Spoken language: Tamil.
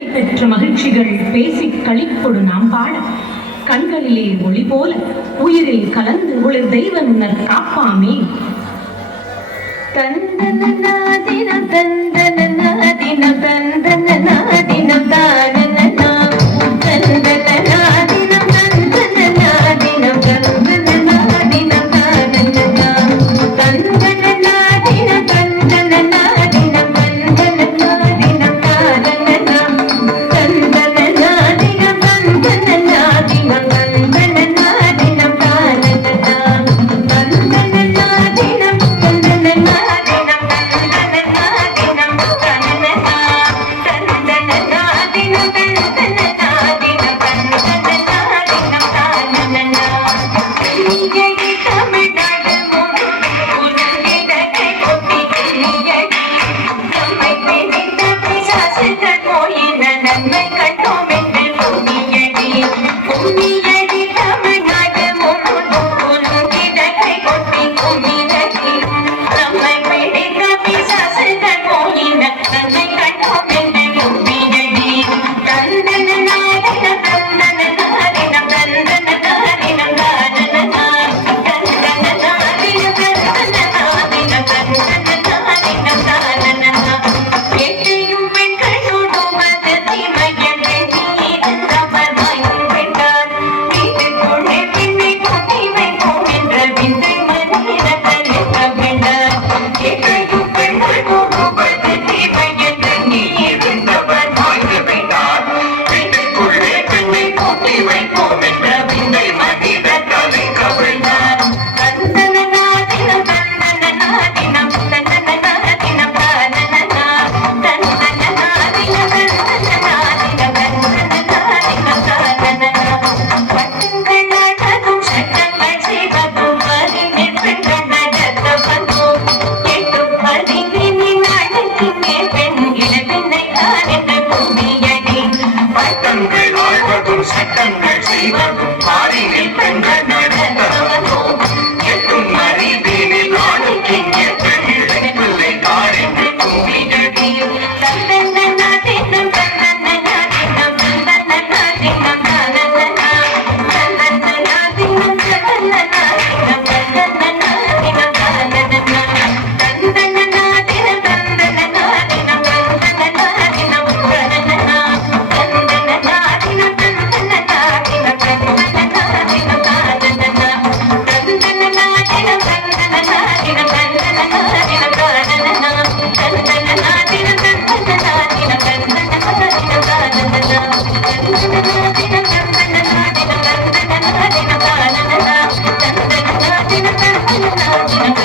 பெற்ற மகிழ்ச்சிகள் பேசிக் களிப்பொடு நாம் பாட கண்களிலே ஒளி போல உயிரில் கலந்து ஒளிர் தெய்வ நுண்ணர் காப்பாமே. தந்தனநாதினம் தந்தனநாதினம் தந்தனநாதினம் தானனனா தந்தனநாதினம் தந்தனநாதினம் தந்தனநாதினம் தானனனா தந்தனநாதினம் தந்தனநாதினம் தந்தனநாதினம் தானனனா தந்தனநாதினம் தந்தனநாதினம் தந்தனநாதினம் தானனனா சட்டங்கள் செய்வதும் பாரினில் பெண்கள் நடத்தவரும் எட்டும் அறிவீனில் ஆணும் கிங்கிய பெண்களை பிள்ளை காரென்று கூறியடி Thank you.